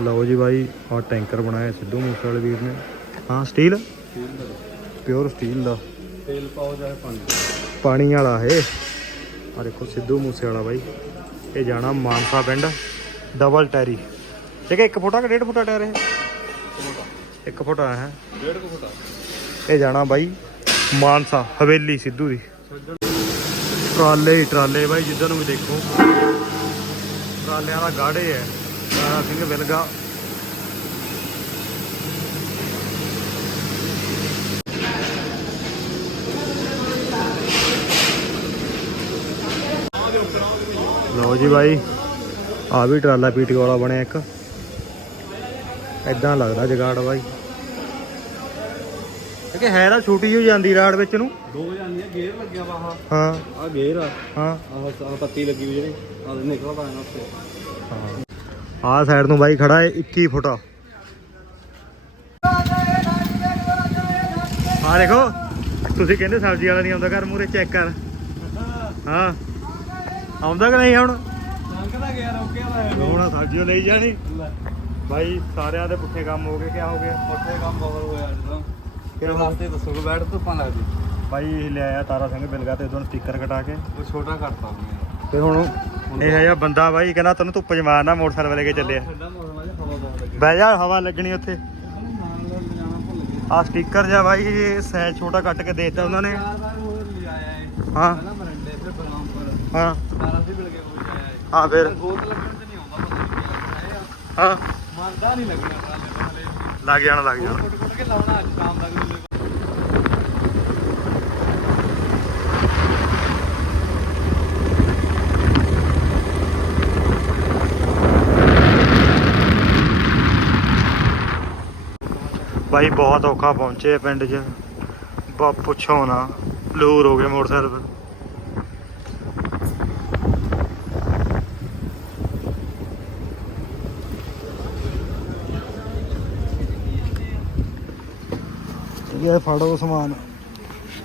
ਲਓ ਜੀ ਬਾਈ ਆ ਟੈਂਕਰ ਬਣਾਇਆ ਸਿੱਧੂ ਮੂਸੇ ਵਾਲੇ ਵੀਰ ਨੇ। ਹਾਂ ਸਟੀਲ? ਪਿਓਰ ਸਟੀਲ ਦਾ। ਤੇਲ ਪਾਓ ਜਾਏ ਪਾਣੀ ਪਾਣੀ ਵਾਲਾ ਇਹ। ਆ ਦੇਖੋ ਸਿੱਧੂ ਮੂਸੇ ਵਾਲਾ ਬਾਈ। ਇਹ ਜਾਣਾ ਮਾਨਸਾ ਪਿੰਡ ਡਬਲ ਟੈਰੀ। ਇਹ ਕਿ 1 ਫੁੱਟਾ ਕਿ 1.5 ਫੁੱਟਾ ਟਾਇਰ ਇਹ? 1 ਫੁੱਟ ਹੈ। ਡੇਢ ਕੁ ਫੁੱਟਾ ਇਹ ਜਾਣਾ ਬਾਈ ਮਾਨਸਾ ਹਵੇਲੀ ਸਿੱਧੂ ਦੀ। ਟਰਾਲੇ ਹੀ ਟਰਾਲੇ ਬਾਈ ਜਿੱਦਾਂ ਨੂੰ ਵੀ ਦੇਖੋ। ਟਰਾਲਿਆਂ ਦਾ ਗਾੜੇ ਹੈ ਰਾਣਾ ਸਿੰਘ ਬਿਲਗਾ ਲਓ ਜੀ ਬਾਈ ਆ ਵੀ ਟਰਾਲਾ ਪੀਟੀ ਵਾਲਾ ਬਣਿਆ ਇੱਕ। ਐਦਾਂ ਲੱਗਦਾ ਜਗਾੜ ਬਾਈ। ਕਿ ਹੈ ਨਾ ਛੋਟੀ ਹੋ ਜਾਂਦੀ ਰਾੜ ਵਿੱਚ ਨੂੰ? ਦੋ ਜਾਂਦੀਆਂ ਗੇਅਰ ਲੱਗਿਆ ਵਾ ਆਹ। ਹਾਂ। ਆ ਗੇਅਰ ਆ। ਹਾਂ। ਆਹ ਪੱਤੀ ਲੱਗੀ ਹੋਈ ਜਿਹੜੀ। ਆਹ ਨਿਕਲਦਾ ਆਇਆ ਉੱਤੇ ਆਹ ਸਾਈਡ ਨੂੰ ਬਾਈ ਖੜਾ ਹੈ 21 ਫੁੱਟਾ। ਆ ਦੇਖੋ ਤੁਸੀਂ ਕਹਿੰਦੇ ਸਬਜ਼ੀ ਵਾਲਾ ਨਹੀਂ ਆਉਂਦਾ ਘਰ ਮੂਰੇ ਚੈੱਕ ਕਰ। ਹਾਂ। ਆਉਂਦਾ ਕਿ ਨਹੀਂ ਹੁਣ? ਲੰਘਦਾ ਗਿਆ ਰੋਕਿਆ ਵਾ ਹੁਣ ਸਬਜ਼ੀ ਲਈ ਜਾਣੀ। ਬਾਈ ਸਾਰਿਆਂ ਦੇ ਪੁੱਠੇ ਕੰਮ ਹੋ ਗਏ ਕਿਆ ਹੋ ਗਿਆ? ਉੱਥੇ ਕੰਮ ਬਹੁਤ ਹੋਇਆ ਅੱਜ ਤਾਂ। ਕਿਹੜੇ ਵਾਸਤੇ ਦੱਸੋਗੇ ਬੈਠ ਧੁੱਪਾਂ ਲੱਗਦੀ ਬਾਈ ਇਹ ਲਿਆਇਆ ਤਾਰਾ ਸਿੰਘ ਬਿਲਗਾ ਤੇ ਉਦੋਂ ਸਟicker ਕਟਾ ਕੇ। ਉਹ ਛੋਟਾ ਕਰਤਾ ਉਹਨੇ। ਤੇ ਹੁਣ ਇਹ ਜਿਹਾ ਬੰਦਾ ਬਾਈ ਕਹਿੰਦਾ ਤੈਨੂੰ ਧੁੱਪ 'ਚ ਮਾਰਨਾ ਮੋਟਰਸਾਈਕਲ ਲੈ ਕੇ ਚੱਲਿਆ। ਬਹਿ ਜਾ ਹਵਾ ਲੱਗਣੀ ਉੱਥੇ। ਆ ਸਟicker ਜਿਹਾ ਬਾਈ ਸਾਈਜ਼ ਛੋਟਾ ਕੱਟ ਕੇ ਦਿੱਤਾ ਉਹਨਾਂ ਨੇ। ਹੈ। ਫਿਰ ਹਾਂ। ਫਿਰ। ਤੇ ਨਹੀਂ ਹਾਂ। ਲੱਗਣਾ ਲੱਗ ਜਾਣਾ ਲੱਗ ਜਾਣਾ ਕੁੱਟ ਕੁੱਟ ਕੇ ਲਾਉਣਾ ਅੱਜ ਸ਼ਾਮ ਤੱਕ ਨੂੰ ਬਾਈ ਬਹੁਤ ਔਖਾ ਪਹੁੰਚੇ ਪਿੰਡ 'ਚ। ਬਾ ਪੁੱਛੋ ਨਾ ਲੂਰ ਹੋ ਗਏ ਮੋਟਰਸਾਈਕਲ ਤੇ। ਇਹ ਫੜੋ ਸਮਾਨ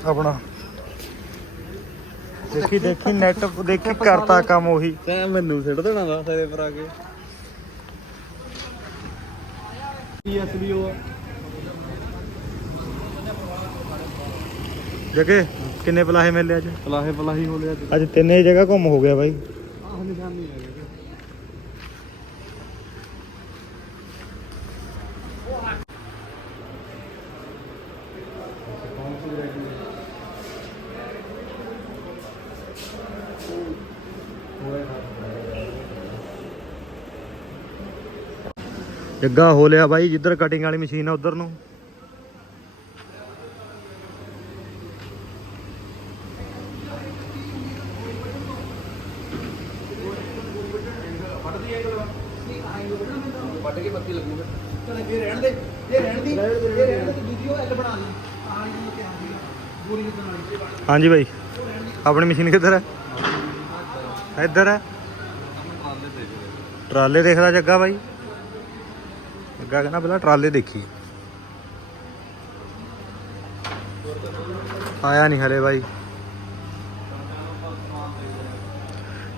ਆਪਣਾ। ਦੇਖੀ ਦੇਖੀ ਨੈਟ ਦੇਖੀ ਕਰਤਾ ਕੰਮ ਉਹੀ। ਤੇ ਮੈਨੂੰ ਸਿੱਟ ਦੇਣਾ ਵਾ ਸਾਰੇ ਪਰ ਆ ਕੇ ਪੀਐਸਬੀਓ ਜਗੇ ਕਿੰਨੇ ਪਲਾਹੇ ਮਿਲੇ ਅੱਜ? ਪਲਾਹੇ ਪਲਾਹੀ ਹੋ ਲਿਆ ਅੱਜ। ਤਿੰਨੇ ਜਗ੍ਹਾ ਘੁੰਮ ਹੋ ਗਿਆ ਬਾਈ। ਆਹ ਨਿਸ਼ਾਨੀ ਹੈ ਜੱਗਾ ਹੋ ਲਿਆ ਬਾਈ ਜਿੱਧਰ ਕਟਿੰਗ ਵਾਲੀ ਮਸ਼ੀਨ ਆ ਉਧਰ ਨੂੰ। ਵੱਟ ਕੇ ਪੱਤੀ ਲੱਗੂਗਾ। ਚਲ ਅੱਗੇ ਰਹਿਣ ਦੇ ਇਹ ਰਹਿਣ ਦੀ ਇਹ ਰਹਿਣ ਦੇ ਦੂਜੀ ਉਹ ਐਲ ਬਣਾ ਲਈ। ਆਹੀ ਨੂੰ ਕਿਹਾ ਸੀ ਗੋਰੀ ਜਿੱਦਾਂ ਵਾਲੀ ਹਾਂਜੀ ਬਾਈ। ਆਪਣੀ ਮਸ਼ੀਨ ਕਿੱਧਰ ਹੈ? ਇੱਧਰ ਹੈ। ਟਰਾਲੇ ਦੇਖਦਾ ਜੱਗਾ ਬਾਈ। ਜੱਗਾ ਕਹਿੰਦਾ ਪਹਿਲਾਂ ਟਰਾਲੇ ਦੇਖੀ। ਆਇਆ ਨਹੀਂ ਹਲੇ ਬਾਈ।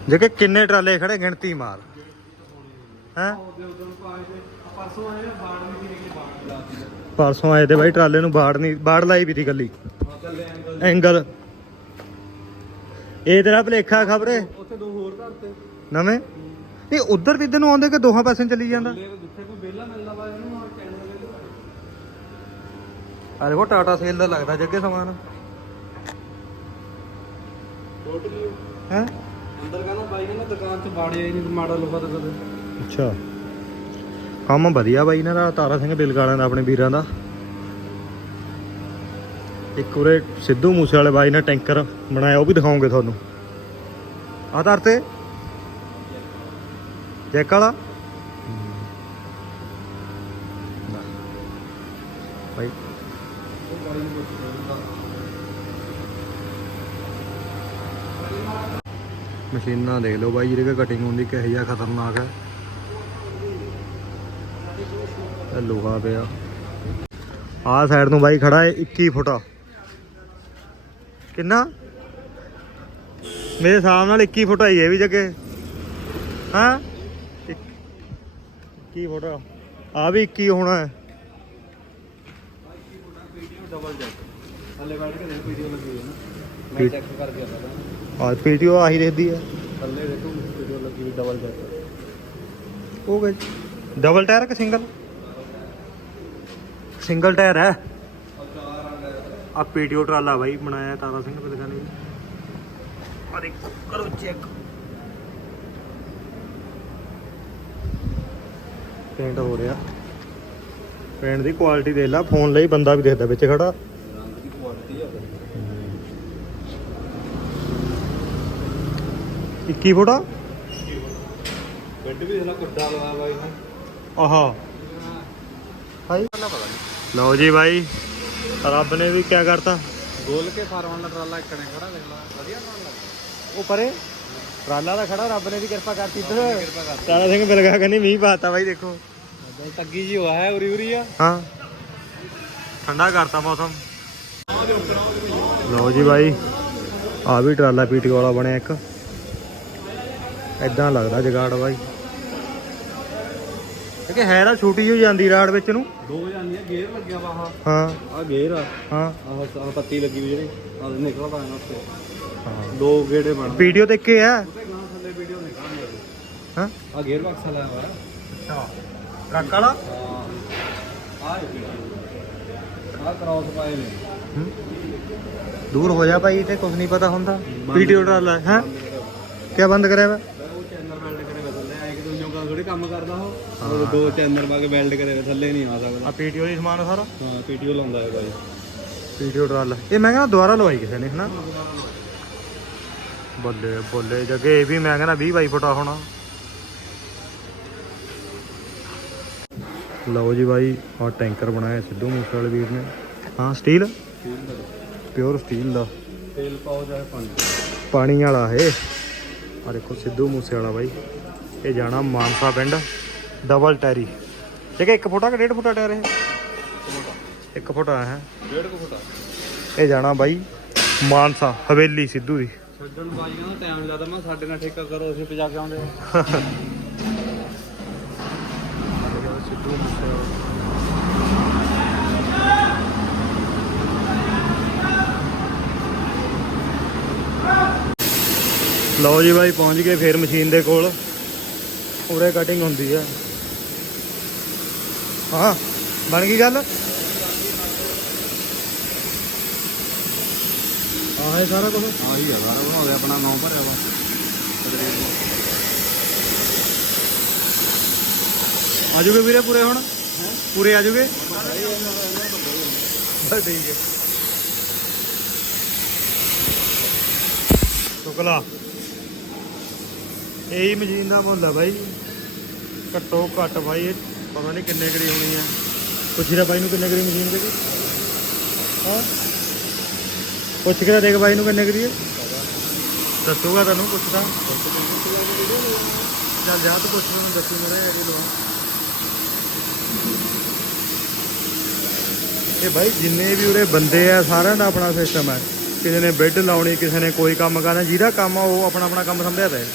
ਜੱਗੇ ਕਿੰਨੇ ਟਰਾਲੇ ਖੜੇ ਗਿਣਤੀ ਮਾਰ। ਹੈ? ਪਰਸੋਂ ਆਏ ਤੇ ਬਾਈ ਟਰਾਲੇ ਨੂੰ ਬਾੜ ਨਹੀਂ ਬਾੜ ਲਾਈ ਵੀ ਤੀ ਗੱਲੀ ਐਂਗਲ। ਇਹ ਤੇਰਾ ਭਲੇਖਾ ਖਬਰੇ ਉੱਥੇ ਦੋ ਹੋਰ ਘਰ ਤੇ। ਨਵੇਂ? ਇਹ ਉਧਰ ਵੀ ਇੱਧਰ ਨੂੰ ਆਉਂਦੇ ਕਿ ਦੋਹਾਂ ਪਾਸੇ ਚੱਲੀ ਜਾਂਦਾ? ਜਿੱਥੇ ਕੋਈ ਵਿਹਲਾ ਮਿਲਦਾ ਵਾ ਇਹਨੂੰ ਕਹਿਣ ਲੱਗੇ ਆ ਦੇਖੋ ਟਾਟਾ ਸੇਲ ਦਾ ਲੱਗਦਾ ਜੱਗੇ ਸਮਾਨ। ਹੈ? ਅੰਦਰ ਕਹਿੰਦਾ ਬਾਈ ਕਹਿੰਦਾ ਦੁਕਾਨ 'ਚ ਬਾੜਿਆ ਹੀ ਨਹੀਂ ਮਾੜਾ ਲੋਹਾ ਤਾਂ ਕਦੇ। ਅੱਛਾ। ਕੰਮ ਵਧੀਆ ਬਾਈ ਇਹਨਾਂ ਦਾ, ਤਾਰਾ ਸਿੰਘ ਬਿਲਗਾਲਾਂ ਦਾ, ਆਪਣੇ ਵੀਰਾਂ ਦਾ। ਇੱਕ ਉਰੇ ਸਿੱਧੂ ਮੂਸੇ ਵਾਲੇ ਬਾਈ ਨੇ ਟੈਂਕਰ ਬਣਾਇਆ, ਉਹ ਵੀ ਦਿਖਾਉਂਗੇ ਤੁਹਾਨੂੰ। ਆਧਾਰ ਤੇ। ਜੈਕ ਵਾਲਾ। ਬਾਈ। ਮਸ਼ੀਨਾਂ ਦੇਖ ਲਓ ਬਾਈ ਜਿਹੜੇ ਕਟਿੰਗ ਹੁੰਦੀ, ਕਿਹੋ ਜਿਹਾ ਖਤਰਨਾਕ ਹੈ। ਇਹ ਲੋਹਾ ਪਿਆ। ਆਹ ਸਾਈਡ ਨੂੰ ਬਾਈ ਖੜਾ ਹੈ 21 ਫੁੱਟਾ। ਕਿੰਨਾ? ਮੇਰੇ ਹਿਸਾਬ ਨਾਲ 21 ਫੁੱਟ ਹੀ ਹੈ ਵੀ ਜੱਗੇ ਹਾਂ? 21 ਫੁੱਟ। ਆ ਵੀ 21 ਹੋਣਾ ਹੈ ਡਬਲ ਜੈਕ ਥੱਲੇ ਬੈਠ ਕੇ ਦੇਖ ਵੀਡੀਓ ਲੱਗੀ ਹੈ ਨਾ ਮੈਂ। ਚੈੱਕ ਕਰਕੇ ਆਉਂਦਾ ਆ ਪੀਟੀਓ ਆਹੀ ਦੇਖਦੀ ਹੈ ਥੱਲੇ ਦੇਖੋ ਵੀਡੀਓ ਲੱਗੀ ਡਬਲ ਜੈਕ ਉਹ ਗਏ ਡਬਲ ਟਾਇਰ ਕਿ ਸਿੰਗਲ ਸਿੰਗਲ ਟਾਇਰ ਹੈ। ਆ ਪੀਟੀਓ ਟਰਾਲਾ ਬਾਈ ਬਣਾਇਆ ਤਾਰਾ ਸਿੰਘ ਬਿਲਗਾ ਨੇ ਆ ਦੇਖੋ ਕਰੋ ਚੈੱਕ ਪੇਂਟ ਹੋ ਰਿਹਾ। ਪੇਂਟ ਦੀ ਕੁਆਲਿਟੀ ਦੇਖ ਲੈ ਫੋਨ ਲਈ ਬੰਦਾ ਵੀ ਦੇਖਦਾ ਵਿੱਚ ਖੜਾ। 21 ਫੁੱਟ ਬੈੱਡ ਵੀ ਇਹਦਾ ਕੱਡਾ ਲਗਾ ਬਾਈ ਨੇ। ਆਹਾ। ਹਾਈ ਪਤਾ ਨਹੀਂ ਲਓ ਜੀ ਬਾਈ ਰੱਬ ਨੇ ਵੀ ਕਿਆ ਕਰਤਾ? ਗੋਲ ਕੇ ਫਾਰਮ ਵਾਲਾ ਟਰਾਲਾ ਇੱਕ ਨੇ ਖੜਾ ਦੇਖ ਲਾ ਵਧੀਆ ਲੱਗਾ ਉਹ ਪਰੇ? ਟਰਾਲਾ ਦਾ ਖੜਾ ਰੱਬ ਨੇ ਵੀ ਕਿਰਪਾ ਕਰਤੀ ਇੱਧਰ। ਤਾਰਾ ਸਿੰਘ ਬਿਲਗਾ ਕਹਿੰਦੀ ਮੀਂਹ ਪਾਤਾ ਬਾਈ ਦੇਖੋ। ਤੱਗੀ ਜੀ ਹੋਇਆ ਹੈ ਉਰੀ ਉਰੀ ਆ। ਹਾਂ। ਠੰਡਾ ਕਰਤਾ ਮੌਸਮ। ਲਓ ਜੀ ਬਾਈ ਆ ਵੀ ਟਰਾਲਾ ਪੀਟੀ ਵਾਲਾ ਬਣਿਆ ਇੱਕ। ਐਦਾਂ ਲੱਗਦਾ ਜਗਾੜ ਬਾਈ। ਕਿ ਹੈ ਨਾ ਛੋਟੀ ਜਿਹੀ ਜਾਂਦੀ ਰਾੜ ਵਿੱਚ ਨੂੰ। ਦੋ ਜਾਂਦੀਆਂ ਗੇਅਰ ਲੱਗਿਆ ਵਾ ਆਹ। ਹਾਂ। ਆ ਗੇਅਰ ਆ। ਹਾਂ। ਆਹ ਆਹ ਪੱਤੀ ਲੱਗੀ ਵੀ ਜਿਹੜੀ। ਆ ਨਿਕਲਦਾ ਹੈ ਨਾ ਉੱਤੇ ਹਾਂ। ਦੋ ਗੇੜੇ ਬਣ ਵੀਡੀਓ ਤੇ ਇੱਕ ਹੀ ਹੈ ਉਹਦੇ ਗਾਂ ਥੱਲੇ ਵੀਡੀਓ ਨਿਕਲਦੀ ਆ ਹਾਂ। ਆ ਗੇਅਰ ਬਾਕਸ ਲਾਇਆ ਅੱਛਾ। ਟਰੱਕ ਵਾਲਾ? ਹਾਂ। ਆ ਆ ਕ੍ਰਾਸ ਪਾਏ ਨੇ। ਹੂੰ? ਦੂਰ ਹੋ ਜਾ ਭਾਈ ਤੇ ਕੁਝ ਨਹੀਂ ਪਤਾ ਹੁੰਦਾ। ਵੀਡੀਓ ਟਰਾਲਾ ਹੈ? ਕਿਆ ਬੰਦ ਕਰਿਆ ਵਾ ਉਹ ਚੈਨਲ ਵੈਲਡ ਕਰੇ ਵੇ ਥੱਲੇ ਆਏ ਕਿ ਦੁਨੀਆ ਕਾ ਥੋੜੀ ਕੰਮ ਕਰਦਾ ਉਹ। ਉਹ ਦੋ ਚੈਨਲ ਪਾ ਕੇ ਵੈਲਡ ਕਰੇ ਥੱਲੇ ਨਹੀਂ ਆ ਸਕਦਾ। ਆ ਪੀਟੀਓ ਦੀ ਸਮਾਨ ਸਾਰਾ? ਹਾਂ ਪੀਟੀਓ ਲਾਉਂਦਾ ਹੈ ਬਾਈ ਵੀਡੀਓ ਟਰਾਲਾ। ਇਹ ਮੈਂ ਕਹਿੰਦਾ ਦੁਬਾਰਾ ਲਵਾਈ ਕਿਸੇ ਨੇ ਹਨਾ? ਬੱਲੇ ਬੱਲੇ ਜਗੇ ਇਹ ਵੀ ਮੈਂ ਕਹਿੰਦਾ 20 ਬਾਈ ਫੁੱਟਾ ਹੋਣਾ। ਲਓ ਜੀ ਬਾਈ ਆ ਟੈਂਕਰ ਬਣਾਇਆ ਸਿੱਧੂ ਮੂਸੇ ਵਾਲੇ ਵੀਰ ਨੇ। ਹਾਂ ਸਟੀਲ? ਪਿਓਰ ਸਟੀਲ ਦਾ। ਤੇਲ ਪਾਓ ਜਾਏ ਪਾਣੀ। ਪਾਣੀ ਵਾਲਾ ਇਹ। ਆ ਦੇਖੋ ਸਿੱਧੂ ਮੂਸੇ ਵਾਲਾ ਬਾਈ। ਇਹ ਜਾਣਾ ਮਾਨਸਾ ਪਿੰਡ ਡਬਲ ਟੈਰੀ। ਜਗੇ 1 ਫੁੱਟਾ ਕਿ 1.5 ਫੁੱਟਾ ਟਾਇਰ ਇਹ? 1 ਫੁੱਟਾ ਹੈ। ਡੇਢ ਕੁ ਫੁੱਟਾ ਇਹ ਜਾਣਾ ਬਾਈ ਮਾਨਸਾ ਹਵੇਲੀ ਸਿੱਧੂ ਦੀ। ਛੱਡਣ ਬਾਈਆਂ ਦਾ ਟਾਈਮ ਜ਼ਿਆਦਾ ਮੈਂ ਸਾਡੇ ਨਾਲ ਠੇਕਾ ਕਰੋ ਅਸੀਂ ਪਜਾ ਕੇ ਆਉਂਦੇ। ਸਿੱਧੂ ਮੂਸੇ ਲਓ ਜੀ ਬਾਈ ਪਹੁੰਚ ਗਏ ਫੇਰ ਮਸ਼ੀਨ ਦੇ ਕੋਲ। ਉਰੇ ਕਟਿੰਗ ਹੁੰਦੀ ਆ। ਹਾਂ ਬਣ ਗਈ ਗੱਲ? ਆਹ ਸਾਰਾ ਕੁਝ ਆਹੀ ਆ ਸਾਰਾ ਬਣਾਉਂਦੇ ਆਪਣਾ ਨਾਮ ਭਰਿਆ ਵਾ। ਆਜੂਗੇ ਵੀਰੇ ਪੂਰੇ ਹੁਣ? ਪੂਰੇ ਆਜੂਗੇ ਬਸ ਠੀਕ ਹੈ। ਸ਼ੁਕਲਾ ਇਹੀ ਮਸ਼ੀਨ ਦਾ ਮੁੱਲ ਹੈ ਬਾਈ। ਘੱਟੋ ਘੱਟ ਬਾਈ ਇਹ ਪਤਾ ਨਹੀਂ ਕਿੰਨੇ ਕਰੀ ਹੋਣੀ ਹੈ ਪੁੱਛੀ ਦਾ ਬਾਈ ਨੂੰ ਕਿੰਨੇ ਕਰੀ ਮਸ਼ੀਨ ਦੇ ਹਾਂ? ਪੁੱਛ ਕੇ ਦੇਖ ਬਾਈ ਨੂੰ ਕਿੰਨੇ ਕਰੀ ਹੈ ਦੱਸੂਗਾ ਤੈਨੂੰ, ਪੁੱਛਦਾ। ਚੱਲ ਜਾ ਤੂੰ ਪੁੱਛ, ਮੈਨੂੰ ਦੱਸੂ ਮੇਰਾ ਇਹ ਲੋਨ ਇਹ ਭਾਈ ਜਿੰਨੇ ਵੀ ਉਰੇ ਬੰਦੇ ਆ, ਸਾਰਿਆਂ ਦਾ ਆਪਣਾ ਸਿਸਟਮ ਹੈ ਕਿਸੇ ਨੇ ਬੈੱਡ ਲਾਉਣੀ, ਕਿਸੇ ਨੇ ਕੋਈ ਕੰਮ ਕਰਨਾ, ਜਿਹਦਾ ਕੰਮ ਆ, ਉਹ ਆਪਣਾ ਆਪਣਾ ਕੰਮ ਸਮਝਿਆ ਪਿਆ।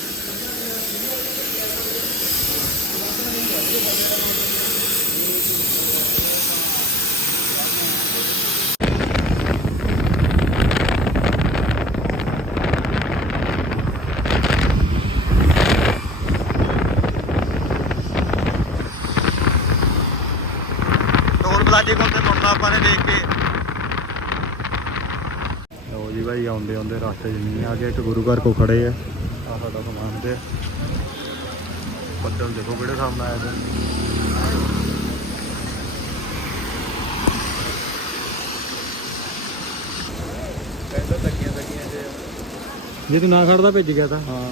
ਪਲਾਜੇ ਕੋਲ ਤੇ ਮੁੜਨਾ ਆਪਾਂ ਨੇ ਦੇਖ ਕੇ। ਲਓ ਜੀ ਭਾਈ ਆਉਂਦੇ ਆਉਂਦੇ ਰਸਤੇ ਜਿੰਨੀ ਆ ਗਏ ਇੱਕ ਗੁਰੂ ਘਰ ਕੋ ਖੜੇ ਆ। ਆ ਸਾਡਾ ਸਮਾਨ ਤੇ ਬੱਦਲ ਦੇਖੋ ਕਿਹੜੇ ਸਾਹਮਣੇ ਆਇਆ ਤੇ ਕਹਿੰਦਾ ਤੱਕੀਆਂ ਤੱਕੀਆਂ ਜੇ ਜੇ ਤੂੰ ਨਾ ਖੜਦਾ ਭੇਜ ਗਿਆ ਤਾਂ। ਹਾਂ।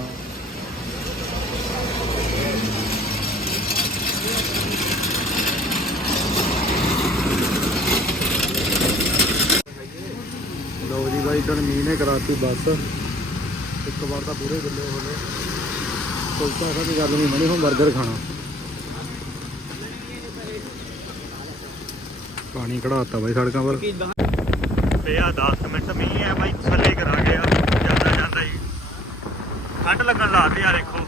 ਜਿੱਦਣ ਮੀਂਹ ਨੇ ਕਰਾਤੀ ਬੱਸ। ਇੱਕ ਵਾਰ ਤਾਂ ਪੂਰੇ ਗਿੱਲੇ ਹੋ ਗਏ। ਕੁਲਚਾ ਖਾ ਕੇ ਗੱਲ ਨਹੀਂ ਬਣੀ, ਹੁਣ 버ਗਰ ਖਾਣਾ। ਪਾਣੀ ਕਢਾਤਾ ਬਾਈ ਸੜਕਾਂ ਪਰ ਪਿਆ 10 ਮਿੰਟ ਮੀਂਹ ਹੈ ਬਾਈ, ਥੱਲੇ ਕਰਾ ਗਿਆ ਜਾਂਦਾ ਜਾਂਦਾ ਹੀ ਠੰਡ ਲੱਗਣ ਲਾਤੀ ਆ, ਦੇਖੋ।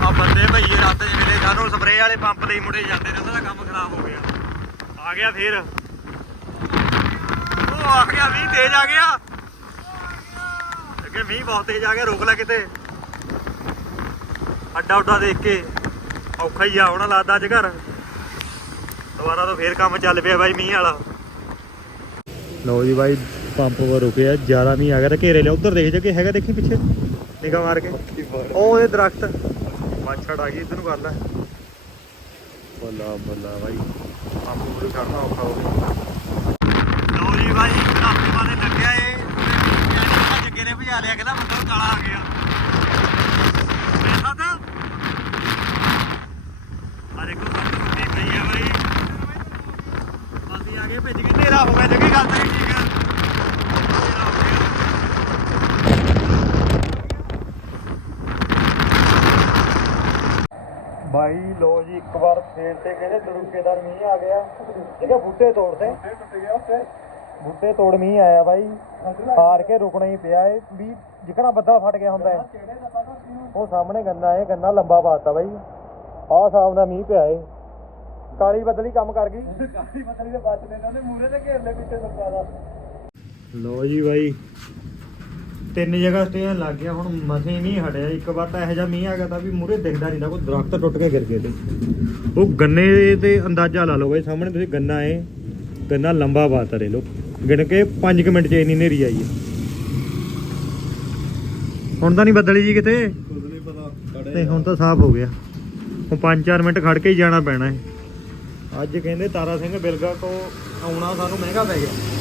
ਆ ਬੰਦੇ ਭਈ ਰਾਤ ਸਾਨੂੰ ਸਪਰੇਅ ਵਾਲੇ ਪੰਪ ਲਈ ਮੁੜੇ ਜਾਂਦੇ ਨੇ ਉਹਨਾਂ ਦਾ ਕੰਮ ਖਰਾਬ ਹੋ ਗਿਆ। ਆ ਗਿਆ ਫੇਰ। ਉਹ ਆ ਗਿਆ ਮੀਂਹ ਤੇਜ਼ ਆ ਗਿਆ। ਅੱਗੇ ਮੀਂਹ ਬਹੁਤ ਤੇਜ਼ ਆ ਗਿਆ ਰੋਕ ਲੈ ਕਿਤੇ। ਅੱਡਾ ਉੱਡਾ ਦੇਖ ਕੇ ਔਖਾ ਹੀ ਆ ਹੁਣ ਲੱਗਦਾ ਅੱਜ ਘਰ। ਦੁਬਾਰਾ ਤੋਂ ਫੇਰ ਕੰਮ ਚੱਲ ਪਿਆ ਬਾਈ ਮੀਂਹ ਵਾਲਾ। ਲਓ ਜੀ ਬਾਈ ਪੰਪ ਪਰ ਰੁਕਿਆ ਜ਼ਿਆਦਾ ਮੀਂਹ ਆ ਗਿਆ ਤਾਂ ਘੇਰੇ ਲਿਆ। ਉਧਰ ਦੇਖ ਜੇ ਕਿ ਹੈਗਾ ਦੇਖੀ ਪਿੱਛੇ ਨਿਗਾਹ ਮਾਰ ਕੇ। ਉਹ ਇਹ ਦਰਖਤ। ਮਾਛੜ ਆ ਗਈ ਇਧਰ ਨੂੰ ਕਰ ਲੈ। ਬੱਲਾ ਬੱਲਾ ਬਾਈ। ਪੰਪ ਪੂਰੀ ਕਰਨਾ ਔਖਾ ਹੋ ਗਿਆ। ਲਓ ਜੀ ਬਾਈ ਕਾਫੀ ਮਾਰੇ ਲੱਗਿਆ ਏ। ਜੱਗੇ ਨੇ ਭਜਾ ਲਿਆ ਕਹਿੰਦਾ ਬੰਦਾ ਕਾਲਾ ਆ ਗਿਆ ਦੇਖਾ ਤਾਂ ਆ ਦੇਖੋ ਬੰਦ ਕੁੱਤੀ ਪਈ ਹੈ ਬਾਈ ਅਸੀਂ ਆ ਗਏ ਭਿੱਜ ਕੇ ਹਨੇਰਾ ਹੋ ਗਿਆ ਜੱਗੇ ਗੱਲ ਤਾਂ ਠੀਕ ਹੈ ਹਨੇਰਾ ਹੋ ਗਿਆ ਬਾਈ ਲੋ ਜੀ ਇੱਕ ਵਾਰ ਫੇਰ ਤੇ ਕਹਿੰਦੇ ਦਰੁਕੇਦਾਰ ਮੀਂਹ ਆ ਗਿਆ। ਜਿਹੜੇ ਬੂਟੇ ਤੋੜਦੇ। ਬੂਟੇ ਤੋੜ ਮੀਂਹ ਆਇਆ ਬਾਈ। ਹਾਰ ਕੇ ਰੁਕਣਾ ਹੀ ਪਿਆ ਏ। ਵੀ ਜਿਕਣਾ ਬੱਦਲ ਫਟ ਗਿਆ ਹੁੰਦਾ ਏ। ਉਹ ਸਾਹਮਣੇ ਗੰਨਾ ਏ ਗੰਨਾ ਲੰਬਾ ਪਾਤਾ ਬਾਈ। ਆਹ ਨਾਲ ਮੀਂਹ ਪਿਆ ਏ। ਕਾਲੀ ਬੱਦਲੀ ਕੰਮ ਕਰ ਗਈ। ਕਾਲੀ ਪਤਲੀ ਦੇ ਬਚਦੇ ਨੇ ਉਹਨੇ ਮੂਰੇ ਤੇ ਘੇਰ ਲੈ ਪਿੱਛੇ ਦਾ। ਲੋ ਜੀ ਬਾਈ। ਤਿੰਨ ਜਗ੍ਹਾ ਸਟੇਸ਼ਨ ਲੱਗ ਗਿਆ ਹੁਣ ਮਸੇ ਨਹੀਂ ਹਟਿਆ। ਇੱਕ ਵਾਰ ਤਾਂ ਇਹੋ ਜਿਹਾ ਮੀਂਹ ਆ ਗਿਆ ਤਾਂ ਵੀ ਮੂਰੇ ਦਿਖਦਾ ਨਹੀਂ ਤਾਂ ਕੋਈ ਦਰਖਤ ਟੁੱਟ ਕੇ ਗਿਰ ਗਏ ਤੇ। ਉਹ ਗੰਨੇ ਤੇ ਅੰਦਾਜ਼ਾ ਲਾ ਲਓ ਬਾਈ ਸਾਹਮਣੇ ਤੁਸੀਂ ਗੰਨਾ ਏ ਗੰਨਾ ਲੰਬਾ ਬਾਤ ਰੇ ਲੋ ਗਿਣ ਕੇ 5 ਮਿੰਟ ਚ ਇੰਨੀ ਨੇਰੀ ਆਈ ਹੈ ਹੁਣ ਤਾਂ ਨਹੀਂ ਬੱਦਲੀ ਜੀ ਕਿਤੇ? ਕੁਝ ਨਹੀਂ ਪਤਾ ਤੇ ਹੁਣ ਤਾਂ ਸਾਫ਼ ਹੋ ਗਿਆ। ਹੁਣ 5-4 ਮਿੰਟ ਖੜ ਕੇ ਹੀ ਜਾਣਾ ਪੈਣਾ ਹੈ ਅੱਜ ਕਹਿੰਦੇ ਤਾਰਾ ਸਿੰਘ ਬਿਲਗਾ ਕੋ ਆਉਣਾ ਸਾਨੂੰ ਮਹਿੰਗਾ ਪੈ ਗਿਆ।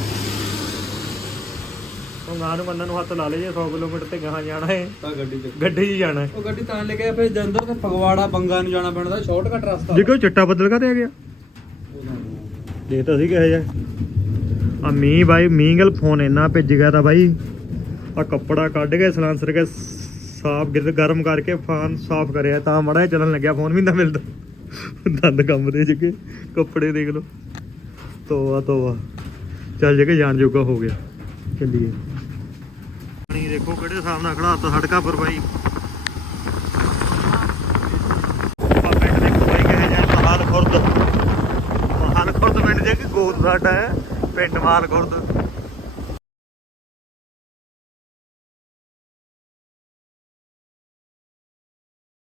ਹੁਣ ਗਾਂ ਨੂੰ ਬੰਦਾ ਨੂੰ ਹੱਥ ਲਾ ਲਈਏ 100 ਕਿਲੋਮੀਟਰ ਤੇ ਗਾਂ ਜਾਣਾ ਹੈ। ਤਾਂ ਗੱਡੀ ਚ। ਗੱਡੀ 'ਚ ਜਾਣਾ ਹੈ। ਉਹ ਗੱਡੀ ਤਾਂ ਲੈ ਕੇ ਫਿਰ ਜੰਦਰ ਤੇ ਫਗਵਾੜਾ ਬੰਗਾ ਨੂੰ ਜਾਣਾ ਪੈਣਾ ਸ਼ਾਰਟਕਟ ਰਸਤਾ। ਜੇ ਕੋਈ ਚਿੱਟਾ ਬੱਦਲ ਕਾ ਤੇ ਆ ਗਿਆ? ਦੇਖ ਤਾਂ ਸੀ ਕਿਹੋ ਜਿਹਾ ਆ ਮੀਂਹ ਬਾਈ ਮੀਂਹ ਗਲ ਫੋਨ ਇੰਨਾ ਭਿੱਜ ਗਿਆ ਤਾਂ ਬਾਈ ਆ ਕੱਪੜਾ ਕੱਢ ਕੇ ਸਲਾਂਸਰ ਕੇ ਸਾਫ਼ ਗਿਰ ਗਰਮ ਕਰਕੇ ਫਾਨ ਸਾਫ਼ ਕਰਿਆ ਤਾਂ ਮੜਾ ਚੱਲਣ ਲੱਗਿਆ ਫੋਨ ਵੀ ਨਾ ਮਿਲਦਾ। ਦੰਦ ਕੰਮ ਦੇ ਜਗੇ ਕੱਪੜੇ ਦੇਖ ਲਓ। ਤੋਆ ਤੋਆ। ਚੱਲ ਜਗੇ ਜਾਣ ਜੋਗਾ ਹੋ ਗਿਆ ਚੱਲੀਏ। ਪਾਣੀ ਦੇਖੋ ਕਿਹੜੇ ਹਿਸਾਬ ਨਾਲ ਖੜਾਤਾ ਸੜਕਾਂ ਪਰ ਬਾਈ। ਪਿੰਡ ਦੇ ਕੋਈ ਕਹੇ ਜਾਏ ਮਹਾਲ ਖੁਰਦ। ਮਹਾਲ ਖੁਰਦ ਪਿੰਡ ਜੇ ਕਿ ਗੋਦ ਸਾਡਾ ਹੈ, ਪਿੰਡ ਮਹਾਲ ਖੁਰਦ।